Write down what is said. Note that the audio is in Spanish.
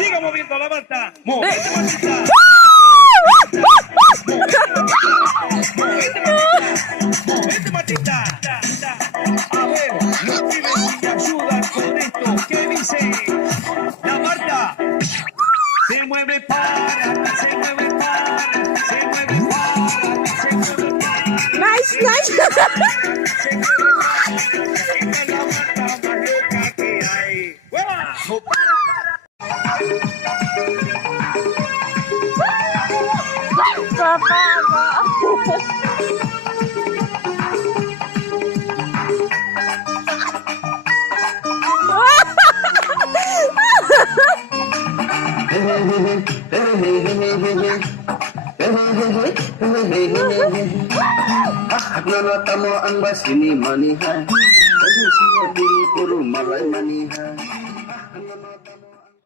Siga moviendo la Marta. Movete, Martita. Movete, Martita. A ver, los pibes si me ayudan con esto. ¿Qué dice? La Marta se mueve para, se mueve para, se mueve para, se mueve para. Nice, nice. Se mueve para. Esta es la Marta más loca que hay. ¡Hueva! No para. Papá. Nana tamo ang basini maniha. Kasi siya diri puro malay maniha.